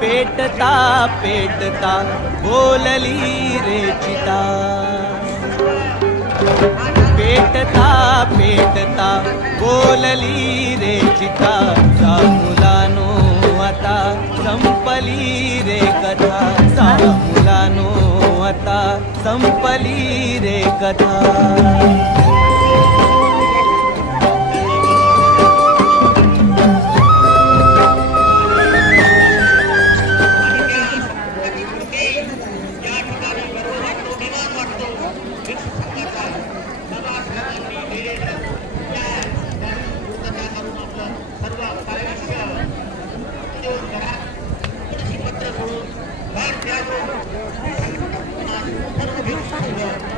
पेटता पेटता बोलली रे चिता, पेटता पेटता बोलली रे चिता, सा मुलानो आता संपली रे कथा, सा मुलानो आता संपली रे कथा. सर्व